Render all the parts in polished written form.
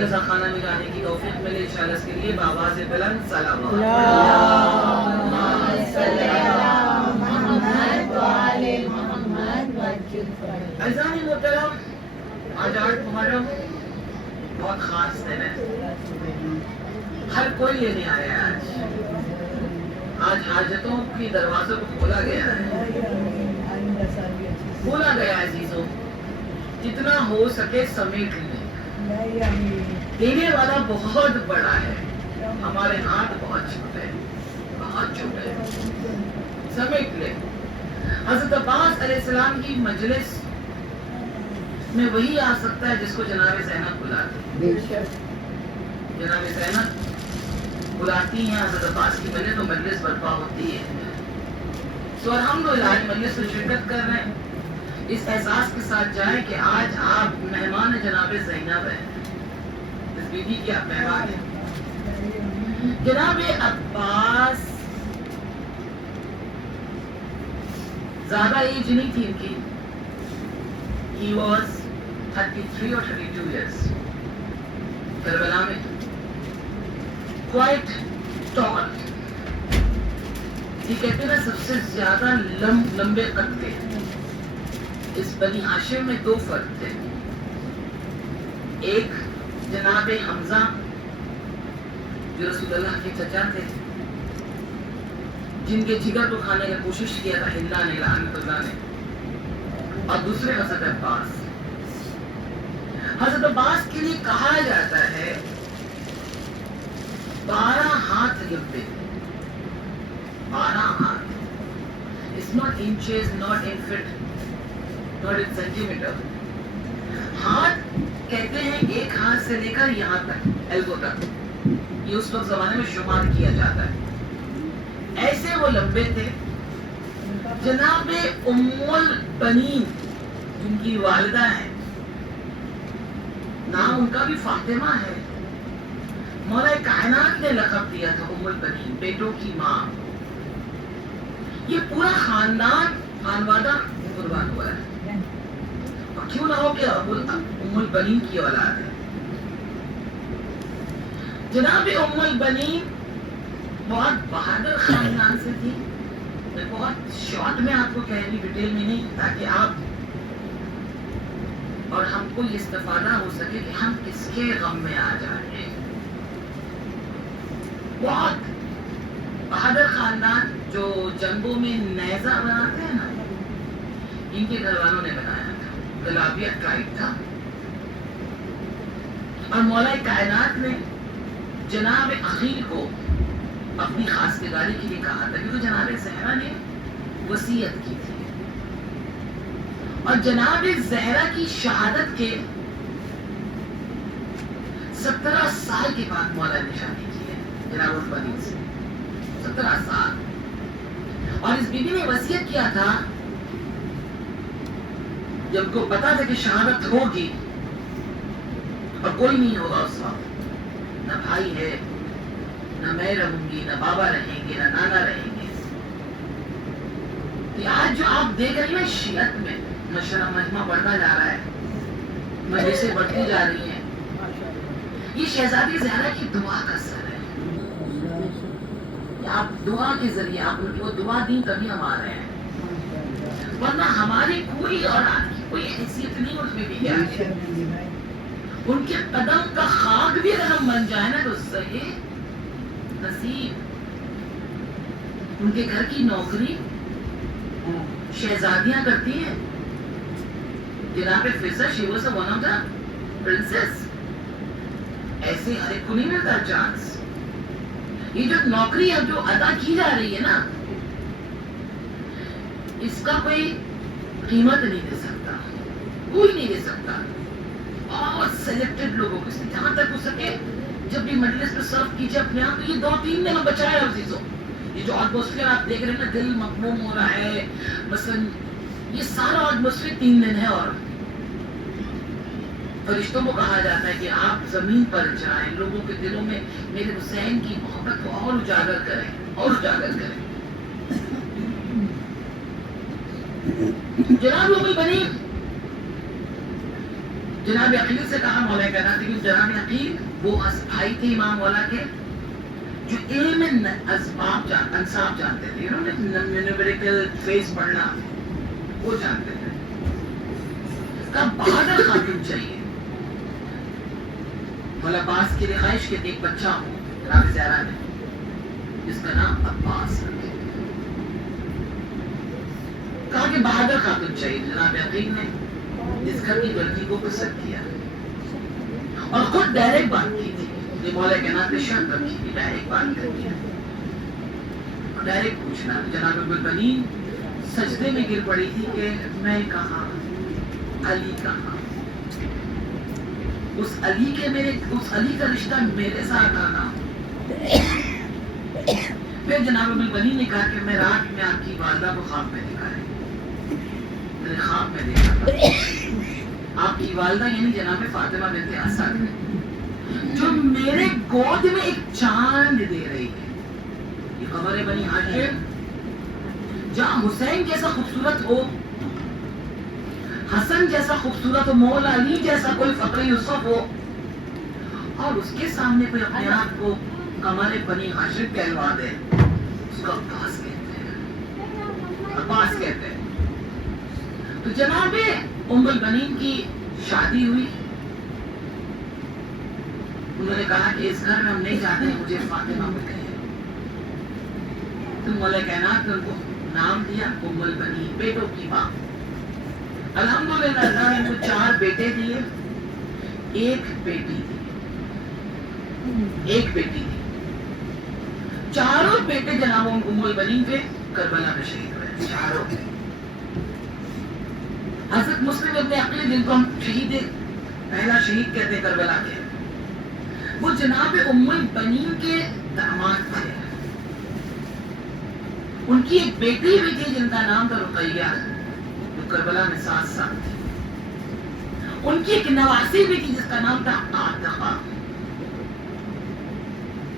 ایسا کھانا میں جانے کی توفیق ملے انشاءاللہ، اس کے لیے بآواز بلند سلام عزیزان محترم، آج 8 محرم بہت خاص دن ہے، ہر کوئی لینے آیا ہے آج حاجتوں کی دروازوں کو کھولا گیا ہے، کھولا گیا ہے عزیزوں، جتنا ہو سکے سمیٹ لیں، دینے والا بہت بڑا ہے، ہمارے ہاتھ بہت چھوٹے ہیں، بہت چھوٹے ہیں، سمیٹ لیں۔ حضرت عباس علیہ السلام کی مجلس میں وہی آ سکتا ہے جس کو جناب زینب بلاتی، جناب زینب بلاتی ہیں حضرت عباس کی وجہ تو مجلس برپا ہوتی ہے۔ تو الحمدللہ مجلس میں شرکت کر رہے ہیں، اس احساس کے ساتھ جائیں کہ آج آپ مہمان جناب زینب ہیں، اس بیوی کی آپ مہمان ہیں۔ جناب عباس زیادہ ایج نہیں تھی ان کی، he was 33 or 32 years، Karbala میں quite tall، یہ کہتے ہیں سب سے زیادہ لمبے قد کے۔ اس بنی ہاشم میں 2 فرد تھے، ایک جناب حمزہ جو رسول اللہ کے چچا تھے، جن کے جگر کو کھانے کی کوشش کیا تھا ہندا نے لعنت اللہ نے، اور دوسرے حضرت عباس۔ حضرت عباس کے لیے کہا جاتا ہے 12 ہاتھ لمبے، 12 ہاتھ، it's not inches, not in feet, not in centimeter۔ ہاتھ کہتے ہیں ایک ہاتھ سے لے کر یہاں تک، ایلبو تک، یہ اس وقت زمانے میں شمار کیا جاتا ہے، ایسے وہ لمبے تھے۔ جناب ام البنین جن کی والدہ ہیں، نام ان کا بھی فاطمہ ہے، مولا کائنات نے لقب دیا تھا ام البنین، بیٹوں کی ماں۔ یہ پورا خاندان خانوادہ قربان ہوا ہے، اور کیوں نہ ہو کہ ام البنین کی اولاد ہے۔ جناب ام البنین بہت بہادر خاندان سے تھی، میں بہت شارٹ میں آپ کو کہہ رہی، ڈیٹیل میں نہیں، تاکہ آپ اور ہم کو یہ استفادہ ہو سکے کہ ہم کس کے غم میں آ جائیں۔ بہت بہادر خاندان، جو جنگوں میں نیزہ بناتے ہیں نا، ان کے گھر والوں نے بنایا تھا، گلابیہ ٹرائب تھا، اور مولا کائنات نے جناب عقیل کو اپنی خواستگاری کے لیے کہا تھا، کیونکہ جناب زہرا نے وصیت کی تھی، اور جناب زہرا کی شہادت کے 17 سال کے بعد مولا نے شادی کی ہے جناب البنین سے، 17 سال۔ اور اس بیوی نے وصیت کیا تھا، جب کو پتا تھا کہ شہادت ہوگی اور کوئی نہیں ہوگا اس وقت، نہ بھائی ہے، نہ میں رہوں گی، نہ بابا رہیں گے، نہ نانا رہیں گے۔ آج جو آپ دیکھ رہے ہیں شیعت میں مجمع بڑھتا جا رہا ہے، مجلسیں بڑھتی جا رہی ہیں، یہ شہزادی زہرا کی دعا کا اثر ہے۔ آپ دعا کے ذریعے آپ ان کو دعا دیں تبھی ہم آ رہے ہیں، ورنہ ہماری کوئی اور آپ کی کوئی حیثیت نہیں اس میں بھی آگے۔ ان کے قدم کا خاک بھی اگر ہم بن جائیں نا تو صحیح نصیب۔ ان کے گھر کی نوکری شہزادیاں کرتی ہیں، جناب Fiza she was one of the princess, ایسے ہر ایک کو نہیں ملتا چانس۔ یہ جو نوکری اب جو ادا کی جا رہی ہے نا، اس کا کوئی قیمت نہیں دے سکتا، کوئی نہیں دے سکتا، بہت سلیکٹڈ لوگوں کو، جہاں تک ہو سکے جب بھی مجلس میں سرو کیجیے اپنے آپ، تو یہ 2-3 دن ہم بچائے ہم چیزوں، یہ جو ایٹماسفیئر آپ دیکھ رہے ہیں نا، دل مغموم ہو رہا ہے مثلا، یہ سارا ایٹماسفیئر 3 دن ہے، اور فرشتوں کو کہا جاتا ہے کہ آپ زمین پر جائیں، لوگوں کے دلوں میں میرے حسین کی محبت کو اور اجاگر کریں، اور اجاگر کریں۔ جناب ام البنین جناب عقیل سے کہا مولا کائنات کہ جناب عقیل وہ بھائی تھے امام مولا کے جو علم اسباب انصاب جانتے تھے، انہوں نے نیومیریکل فیس پڑھنا وہ جانتے تھے. کہا بہادر خاتون چاہیے. مولا عباس کی رہائش کے ایک بچہ ہو جناب زہرا نے جس کا نام عباس رکھے. کہا کہ بہادر خاتون چاہیے. جناب عقیل نے اس گھر کی لڑکی کو پسند کیا اور خود ڈائریکٹ بات کی تھی. یہ مولا کائنات نے شرط رکھی تھی ڈائریکٹ بات کرنی ہے اور ڈائریکٹ پوچھنا. جناب ام البنین سجدے میں گر پڑی تھی کہ میں کہاں، علی کہاں، اس علی کا رشتہ میرے ساتھ آنا. پھر جناب ام البنین نے کہا کہ میں رات میں آپ کی والدہ کو خواب میں دیکھا ہے. میں نے خواب میں دیکھا تھا آپ کی والدہ یعنی جناب فاطمہ بنت اسد جو میرے گود میں ایک چاند دے رہی ہے. یہ خبر ہے بنی ہاشم جہاں حسین جیسا خوبصورت ہو، حسن جیسا خوبصورت ہو، مولا علی جیسا کوئی فقر یوسف ہو اور اس کے سامنے کوئی اپنے آپ کو قمر بنی ہاشم کہلوا دے، اس کو عباس کہتے ہیں. عباس کہتے ہیں. تو جناب ام البنین کی شادی ہوئی. انہوں نے کہا کہ اس گھر میں ہم نہیں چاہتے مجھے فاطمہ کو کہیں. تو مولا کائنات نے ان کو نام دیا ام البنین، بیٹوں کی ماں. الحمدللہ اللہ نے ان کو 4 بیٹے دیے، ایک بیٹی تھی. چاروں بیٹے جناب ام البنین کے کربلا میں شہید ہوئے. چاروں. حضرت مسلم ابن عقیل جن کو ہم پہلا شہید کہتے ہیں کربلا کے، وہ جناب ام البنین کے داماد تھے. ان کی ایک بیٹی بھی تھی جن کا نام تھا رقیہ جو کربلا میں 7 سال تھی. ان کی ایک نواسی بھی تھی جس کا نام تھا عاتقہ.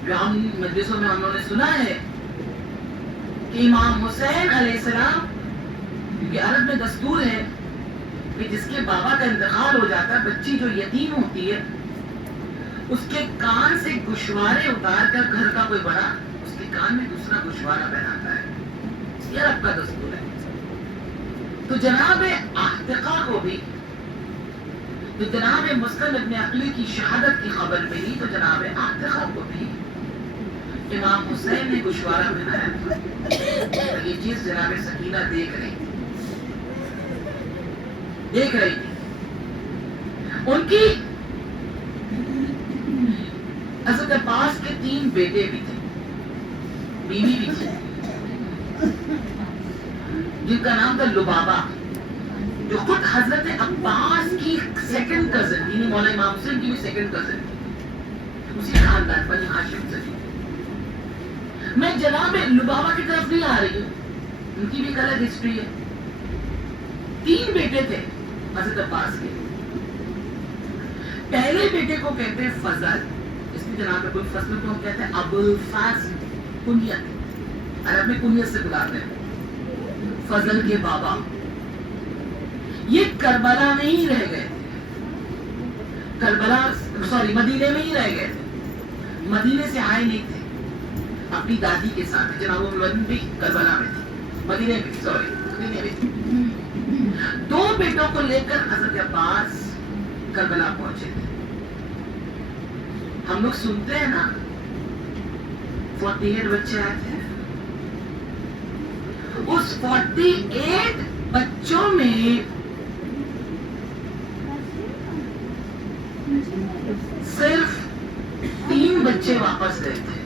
جو ہم مجلسوں میں ہم نے سنا ہے کہ امام حسین علیہ السلام، کیونکہ عرب میں دستور ہے کہ جس کے بابا کا انتقال ہو جاتا ہے بچی جو یتیم ہوتی ہے اس کے کان سے گوشوارے اتار کر گھر کا کوئی بڑا اس کے کان میں دوسرا گوشوارہ پہناتا ہے. یہ عرب کا دستور ہے. تو جناب عاتقہ کو بھی، تو جناب مسلم ابن عقیل کی شہادت کی خبر ملی تو جناب عاتقہ کو بھی امام حسین نے گوشوارہ پہنایا. یہ چیز جناب سکینہ دیکھ رہی تھی. ان کی حضرت عباس کے 3 بیٹے بھی تھے، بیوی بھی تھی جن کا نام تھا لبابہ جو خود حضرت عباس کی سیکنڈ کزن یعنی مولا امام حسین کی بھی سیکنڈ کزن تھی، اسی خاندان بنی ہاشم سے تھی. میں جناب لبابہ کی طرف نہیں آ رہی ہوں، ان کی بھی ایک الگ ہسٹری ہے. 3 بیٹے تھے حضرت عباس کے. پہلے بیٹے کو کہتے ہیں فضل، اس کی جناب کوئی فضل کو ہم کہتے ہیں ابو الفضل، کنیت عرب میں کنیت سے بلاتے ہیں. فضل کے بابا یہ کربلا میں ہی رہ گئے تھے، مدینے میں ہی رہ گئے تھے. مدینے سے آئے نہیں تھے، اپنی دادی کے ساتھ. جناب الولد بھی کربلا میں تھی، مدینے میں. 2 بیٹوں کو لے کر حضرت عباس کربلا پہنچے تھے. ہم لوگ سنتے ہیں نا 48 بچے آئے تھے. اس 48 بچوں میں صرف 3 بچے واپس گئے تھے.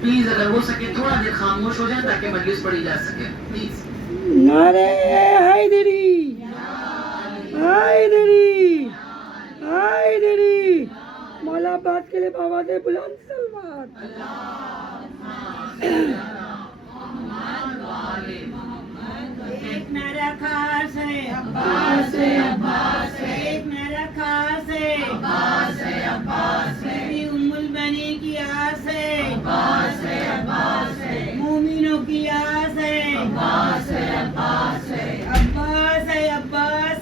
پلیز اگر ہو سکے تھوڑا دیر خاموش ہو جائے تاکہ مجلس پڑھی جا سکے. پلیز. نعرہ حیدری، حیدری، حیدری. مولا عباس کے لیے بابا دے بلند سلوات. ایک نعرہ خاص ہے عباس ہے، عباس ہے. ایک نعرہ خاص ہے عباس ہے، عباس ہے. ام البنی کی آس ہے عباس ہے، عباس ہے. مومنوں کی آس ہے عباس ہے، عباس ہے. عباس ہے، عباس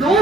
2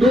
2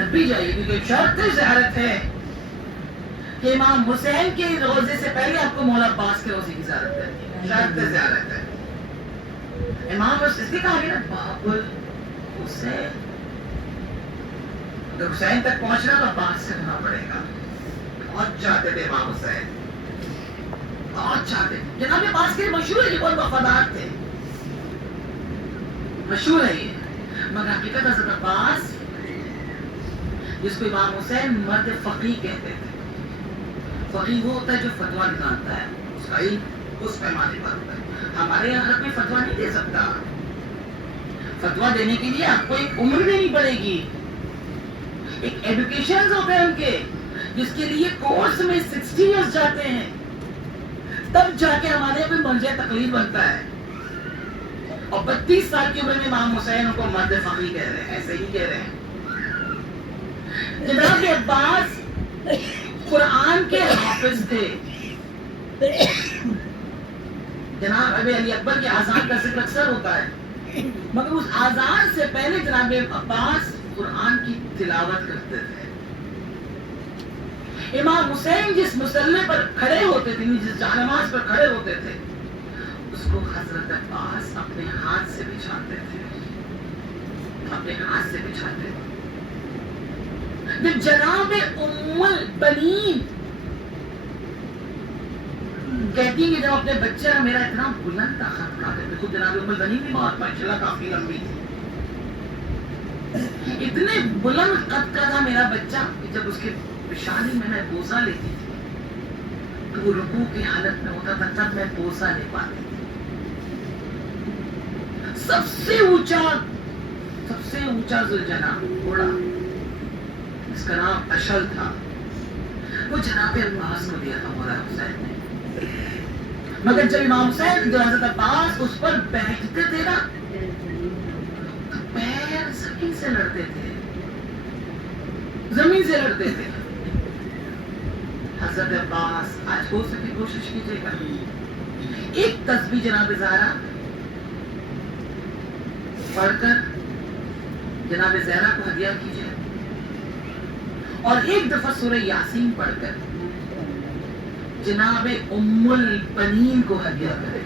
جب بھی جائیے کیونکہ شرط زیارت ہے کہ امام حسین کے روزے سے پہلے آپ کو مولا عباس کے روزے کی زیارت کرنی ہے. شرط زیارت ہے. امام حسین اس لیے کہا گیا نا باب الحسین. جب حسین تک پہنچنا تو عباس سے ہونا پڑے گا. بہت چاہتے تھے امام حسین, بہت چاہتے تھے. جناب عباس کے مشہور ہے, یہ بہت وفادار تھے, مشہور ہے یہ. مگر حقیقت حضرت عباس جس کو امام حسین مرد فقیہ کہتے تھے. فقیہ وہ ہوتا ہے جو فتویٰ نکالتا ہے, اس کا علم اس پیمانے پر ہوتا ہے. ہمارے یہاں حق میں فتویٰ نہیں دے سکتا. فتویٰ دینے کے لیے آپ کو ایک عمر دینی پڑے گی, ایک ایڈوکیشن ہوتے ہیں ان کے, جس کے لیے کورس میں 60 ایئرس جاتے ہیں, تب جا کے ہمارے یہاں کوئی مرجع تقلید بنتا ہے. اور 32 سال کی عمر میں امام حسین ان کو مرد فقیہ کہہ رہے ہیں, ایسے ہی کہہ رہے ہیں. جناب عباس قرآن کے حافظ تھے. جناب ابھی علی اکبر کے آزان کا ذکر اکثر ہوتا ہے, مگر اس آزان سے پہلے جناب عباس قرآن کی تلاوت کرتے تھے. امام حسین جس مصلی پر کھڑے ہوتے تھے, جس جانماز پر کھڑے ہوتے تھے, اس کو حضرت عباس اپنے ہاتھ سے بچھاتے تھے, اپنے ہاتھ سے بچھاتے تھے. جب جناب ام البنین کہتی ہیں کہ جب اپنے بچے میرا اتنا بلند تھا خط کا, خود جناب ام البنین بھی بہت ماشاءاللہ کافی لمبی تھی, اتنے بلند قد کا تھا میرا بچہ کہ جب اس کے پیشانی میں بوسہ لیتی تھی تو وہ رکوع کی حالت میں ہوتا تھا, تب میں بوسہ لے پاتی تھی. سب سے اونچا ذوالجناح گھوڑا اس کا نام اشل تھا, وہ جناب عباس کو دیا تھا مولا حسین نے. مگر جب امام حسین جو حضرت عباس اس پر بیٹھتے تھے نا, تو پیر زمین سے لڑتے تھے, زمین سے لڑتے تھے. حضرت عباس آج ہو سکے کوشش کیجیے گا, ایک تسبیح جناب زہرا پڑھ کر جناب زہرا کو ہدیہ کیجیے, اور ایک دفعہ سورہ یاسین پڑھ کر جناب ام البنین کو ہدیہ کرے,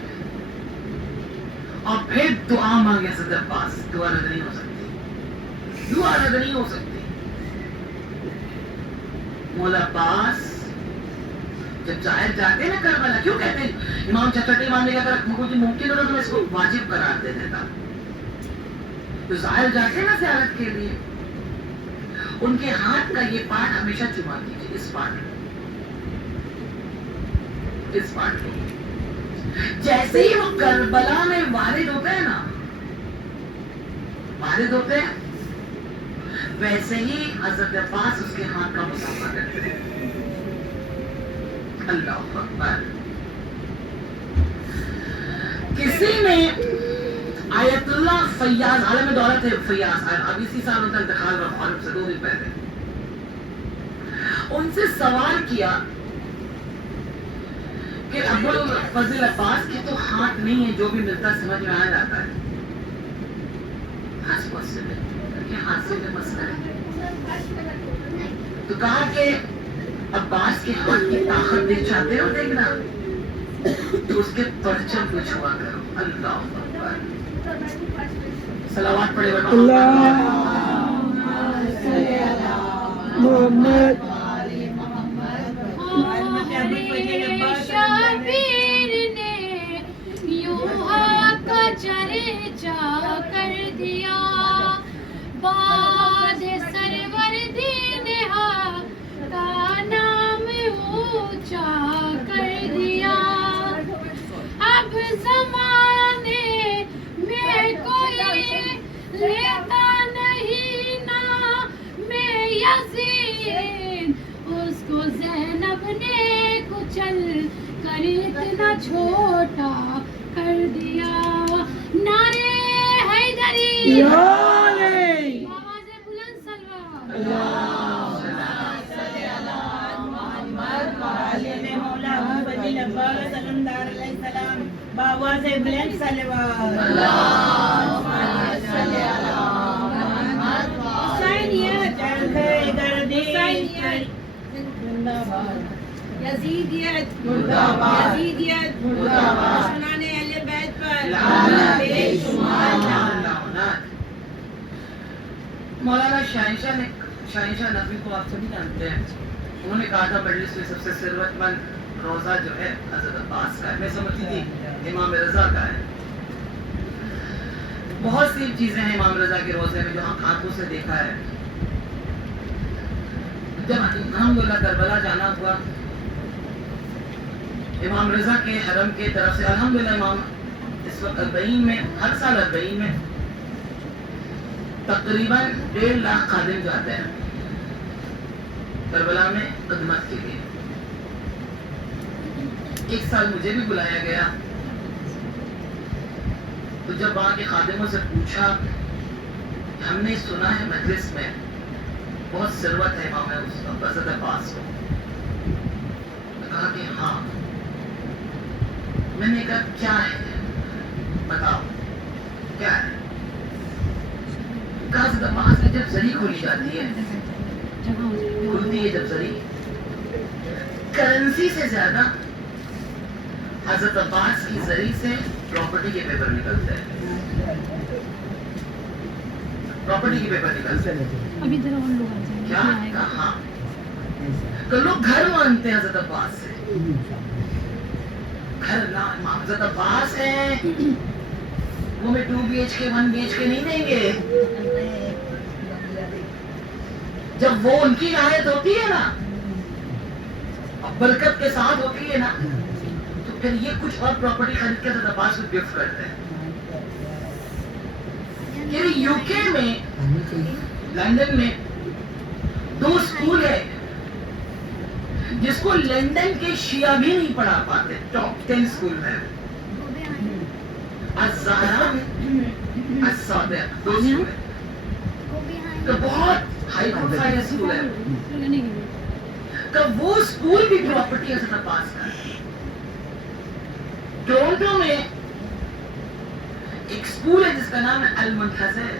اور پھر دعا مانگے حضرت عباس. دعا رد نہیں ہو سکتی, دعا رد نہیں ہو سکتی. مولا عباس جب ظاہر جاتے ہیں نا کربلا, کیوں کہتے ہیں امام چچٹی ماننے کا اگر ممکن ہو تو میں اس کو واجب قرار دے دیتا. تو ظاہر جاتے ہیں نا زیارت کے لیے, ان کے ہاتھ کا یہ پارٹ ہمیشہ چما کیجیے, اس پارٹ کو. جیسے ہی وہ کربلا میں وارد ہوتے ہیں نا, ویسے ہی حضرت عباس اس کے ہاتھ کا مسافہ کرتے ہیں. اللہ اکبر. کسی نے آیت اللہ فیاض, عالم دولت ہے فیاض, اب اسی سال ان کا انتقال ہوا, عرب سے 2 دن پہلے, ان سے سوال کیا کہ ابو الفضل عباس کے تو ہاتھ نہیں ہے, جو بھی ملتا سمجھ میں آ جاتا ہے, ہاتھ سے میں مسئلہ ہے. تو کہا کہ عباس کے ہاتھ کی طاقت دیکھ چاہتے ہو دیکھنا, تو اس کے پرچم کو چھوا کرو. اللہ اکبر. صلوات پڑھے محمد. شبیر نے یوں کا چرچا کر دیا, بعد سرور دین کا نام اونچا کر دیا. اب زمانے میں کوئی لیتا نہیں نام یزید, اس کو زینب نے کچل کر اتنا چھوٹا کر دیا. نعرے حیدری, آواز بلند سلوات. مولا فضل عباس علمدار علیہ السلام بآواز بلند صلوات. حسین یہ جلد ہے یزیدیت مرداباد یزیدیت مرداباد دشمنان اہل بیت پر لعنت بے شمار لعنت۔ مولانا شاہنشاہ نقوی کو آپ سبھی جانتے ہیں، انہوں نے کہا تھا مجلس میں سب سے ثروت مند روزہ جو ہے حضرت عباس کا ہے، میں سمجھتی تھی امام رضا کا ہے۔ بہت سی چیزیں ہیں امام رضا کے روزے میں جو آنکھوں سے دیکھا ہے۔ جب الحمدللہ کربلا جانا ہوا، امام رضا کے حرم کے طرف سے الحمدللہ امام اس وقت 40 میں، ہر سال 40 میں تقریباً 1.5 لاکھ خادم جاتے ہیں کربلا میں خدمت کے لیے۔ ایک سال مجھے بھی بلایا گیا، تو جب وہاں کے خادموں سے پوچھا، ہم نے سنا ہے مجلس میں بہت ثروت ہے امام حضرت عباس کو، میں کہا کہ ہاں۔ میں نے کہا کیا ہے بتاؤ کیا ہے؟ کہا حضرت عباس میں جب زری کھولی جاتی ہے، کھلتی ہے جب زری، کرنسی سے زیادہ حضرت عباس کی زری سے پراپرٹی کے پیپر نکلتے ہیں، پراپرٹی کے پیپر نکلتے ہیں۔ ابھی ذرا اور لوگ آ جائیں گے، کیا آئے گا۔ کہا تو لوگ گھر مانتے ہیں حضرت عباس سے، گھر امام حضرت عباس ہیں، وہ میں 2 BHK 1 BHK نہیں دیں گے۔ جب وہ ان کی رعایت ہوتی ہے نا، برکت کے ساتھ ہوتی ہے نا، تو پھر یہ کچھ اور پراپرٹی خرید کے حضرت عباس کو گفٹ کرتے ہیں۔ یعنی UK میں، لندن میں 2 اسکول ہے جس کو لندن کے شیعہ بھی نہیں پڑھا پاتے، ٹاپ 10 اسکول میں، الزہرا، الصادق، 2 اسکول ہے، تو بہت ہائی پروفائل اسکول ہے۔ کہ وہ اسکول بھی پراپرٹی حضرت عباس کا ہے۔ ٹورنٹو میں ایک اسکول ہے جس کا نام ہے المنتظر،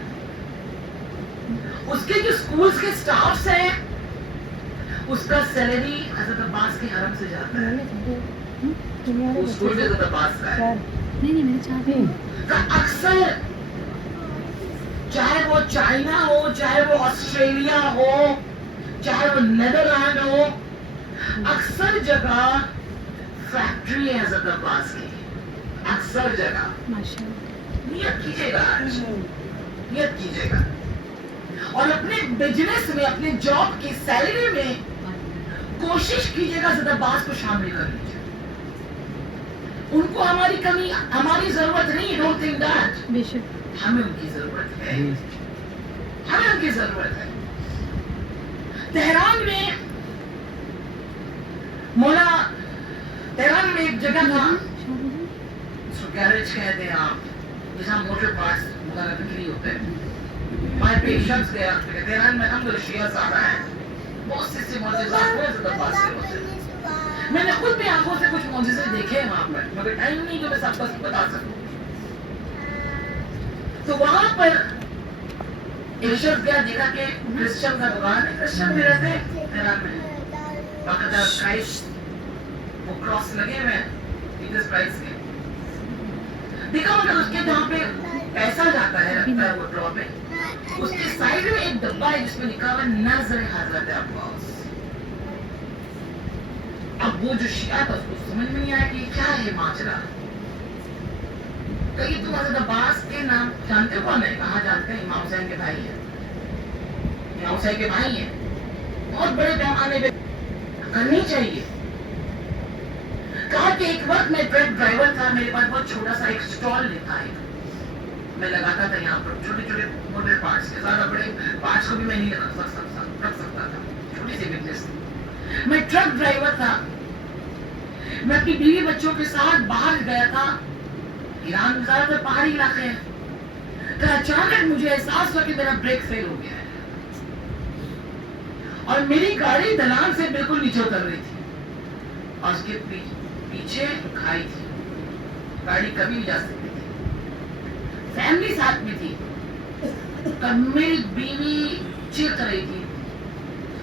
اس کے جو اسکولز کے سٹافز ہیں اس کا سیلری حضرت عباس کے حرم سے جاتا ہے، وہ اسکول بھی حضرت عباس کا ہے۔ کہ اکثر چاہے وہ چائنا ہو، چاہے وہ آسٹریلیا ہو، چاہے وہ نیدرلینڈ ہو، اکثر جگہ فیکٹری ہے حضرت عباس کی، اکثر جگہ۔ نیت کیجیے گا آج، نیت کیجیے گا، اور اپنے بزنس میں، اپنے جاب کی سیلری میں کوشش کیجیے گا حضرت عباس کو شامل کر لیجیے۔ ان کو ہماری کمی، ہماری ضرورت نہیں، ڈونٹ تھنک دیٹ، ہمیں ان کی ضرورت ہے، ہمیں ان کی ضرورت ہے۔ تہران میں تہران میں ایک جگہ تھا، اس کو گیریج کہتے ہیں آپ، جہاں موٹر پارٹس وغیرہ بکری ہوتے ہیں۔ ہمارے پہ شخص گیا، تہران میں ہم لوگ شیعہ زیادہ ہیں، بہت سے معجزات ہوئے حضرت عباس سے ہوتے ہیں۔ میں نے خود بھی آنکھوں سے کچھ معجزے دیکھے ہیں وہاں پر، مگر ٹائم نہیں جو میں سب کو بتا سکوں۔ تو وہاں پر ایک شخص گیا، دیکھا کہ کرسچن کا دکان ہے، کرسچن بھی رہتے ہیں تہران میں، باقاعدہ کرائسٹ وہ کراس لگے ہوئے ہیں جیسس کرائسٹ کے۔ دیکھا مگر اس کے جہاں پہ پیسہ جاتا ہے، رکھتا ہے وہ ڈرا میں، اس کے سائڈ میں ایک ڈبہ ہے جس میں لکھا ہوا نظر حضرت عباس۔ اب وہ جو شیعہ تھا اس کو سمجھ میں نہیں آیا کہ کیا ہے ماجرا، کہ تم حضرت عباس کے نام جانتے ہو؟ کون ہے؟ کہاں جانتے ہیں؟ امام حسین کے بھائی ہیں، امام حسین کے بھائی ہیں، بہت بڑے پیمانے پہ کرنی چاہیے۔ کہا کہ ایک وقت میں ٹرک ڈرائیور تھا، میرے پاس بہت چھوٹا سا ایک اسٹال تھا، میں لگاتا تھا یہاں پر چھوٹے چھوٹے موٹر پارٹس کے، زیادہ بڑے پارٹس کو بھی میں نہیں رکھ سکتا تھا، چھوٹی سی بزنس۔ میں ٹرک ڈرائیور تھا، میں اپنی بیوی بچوں کے ساتھ باہر گیا تھا، ایران میں زیادہ تر پہاڑی علاقے ہیں، کہ اچانک مجھے احساس ہوا کہ میرا بریک فیل ہو گیا ہے، اور میری گاڑی ڈھلان سے بالکل نیچے اتر رہی تھی، اور اس کے پیچھے کھائی تھی، گاڑی کبھی نہیں جا سکتی تھی، فیملی ساتھ میں تھی، میری بیوی چیخ رہی تھی،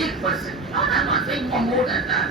1%, more than that।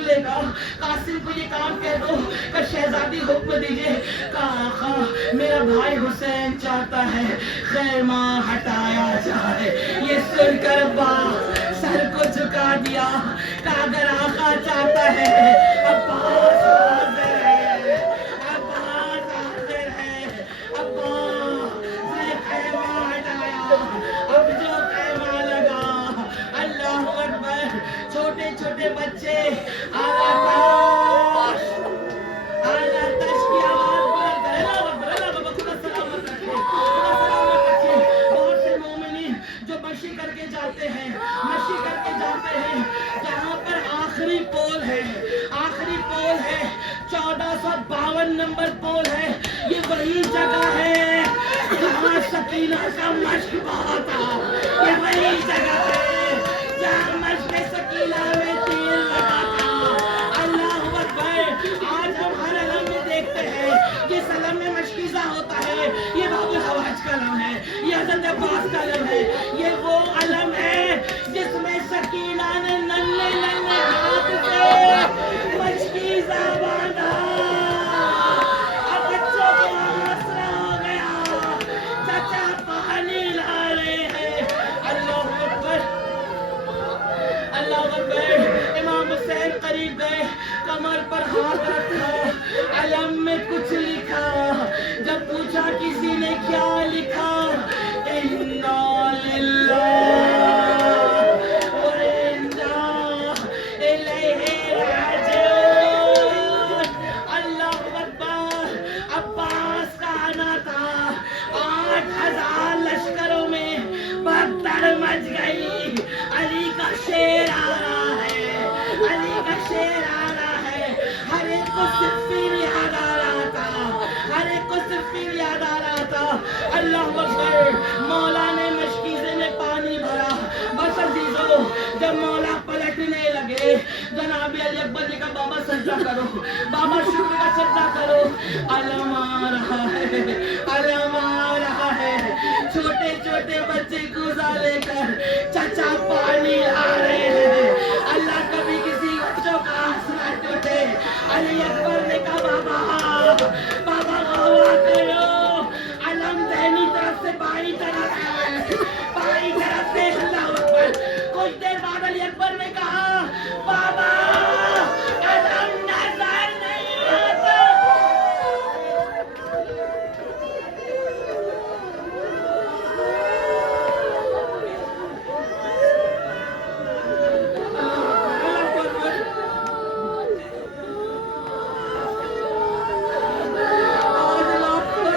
لے گا. قاسم کو یہ کام کہہ دو کہ شہزادی حکم دیجئے. کہا آقا میرا بھائی حسین چاہتا ہے خیمہ ہٹایا جائے. یہ سن کر عباس سر کو جھکا دیا. کہا اگر آقا چاہتا ہے عباس حاضر ہے, عباس حاضر ہے. عباس نے خیمہ ہٹایا. اب جو خیمہ لگا, اللہ اکبر, چھوٹے چھوٹے بچے اعلیٰ تاش کی آواز بلند کرے. اللہ اکبر, اللہ اکبر, خدا سلامت رکھے, خدا سلامت رکھے. بہت سے مومنین جو مشی کر کے جاتے ہیں جہاں پر آخری پول ہے 1452 نمبر پول ہے. یہ وہی جگہ ہے جہاں سکینہ کا مشق ہوا تھا. یہ وہی جگہ ہے جہاں مشق سکینہ میں تیر لگا تھا. اللہ اکبر. آج ہم ہر علم میں دیکھتے ہیں جس علم میں مشکیزہ ہوتا ہے یہ باب الحواج کا علم ہے, یہ حضرت عباس کا علم ہے. یہ وہ علم ہے جس میں سکینہ نے ننھے ہاتھ سے مشکیزہ باندھا. اب بچوں کو آسرا ہو گیا. چچا پانی لا رہے ہیں. اللہ اکبر, اللہ اکبر. امام حسین قریب گئے, کمر پر ہاتھ رکھا, علم میں کچھ لکھا. جب پوچھا کسی نے کیا لکھا, اِنَّا لِلَّهِ وَإِنَّا إِلَيْهِ رَاجِعُونَ. اللہ اکبر. عباس کا آنا تھا. 8000 لشکروں میں بھگدڑ مچ گئی. علی کا شیر آ رہا ہے, علی کا شیر آ رہا ہے. ہر ایک کو صفین یاد آ رہا تھا, ہر ایک کو صفین یاد آ رہا تھا. اللہ اکبر. مولا نے مشکیزے میں پانی بھرا. بس عزیزو, جب مولا پلٹنے لگے جناب علی اکبر نے کہا بابا سجدہ کرو, بابا شکر کا سجدہ کرو. علم آ رہا ہے, علم آ رہا ہے. چھوٹے چھوٹے بچے گوزا لے کر چچا پانی لا رہے ہیں. اللہ کبھی کسی بچوں کا آسرا ٹوٹے. علی اکبر نے کہا بابا غوا کرو. علم دہنی طرف سے بائیں طرف ہے, بائیں طرف سے. اللہ اکبر. کچھ دیر بعد علی اکبر نے کہا بابا علم نظر نہیں آتا. آج لاکھوں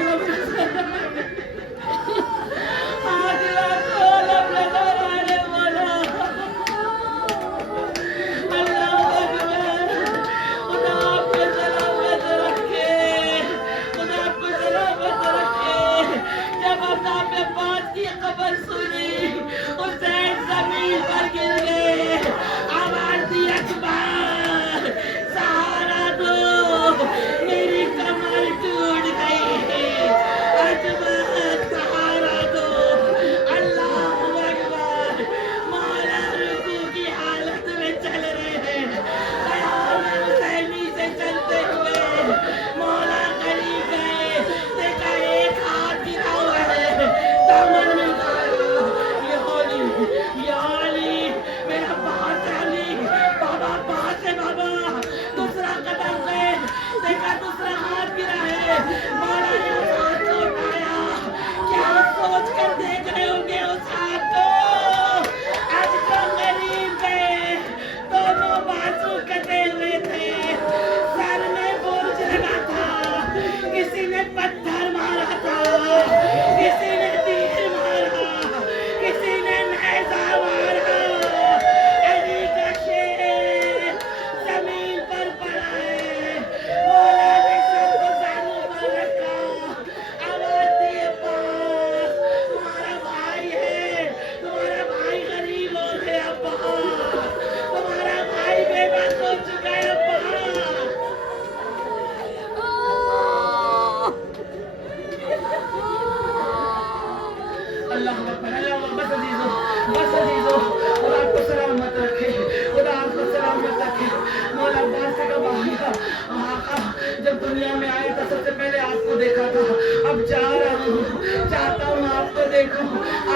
آیا تھا سب سے پہلے آپ کو دیکھا تھا، اب جا رہا ہوں، چاہتا ہوں آپ کو دیکھوں.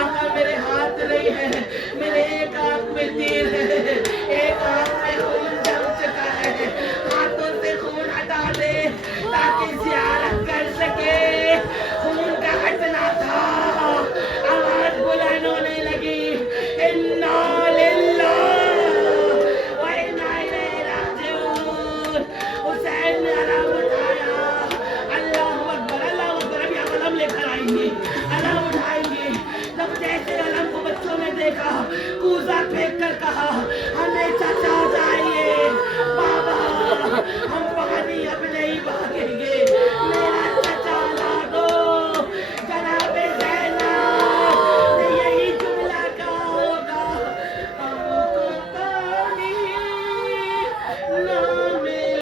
آقا میرے ہاتھ نہیں ہے، میرے ایک آنکھ میں تیر ہے، ایک آنکھ میں خون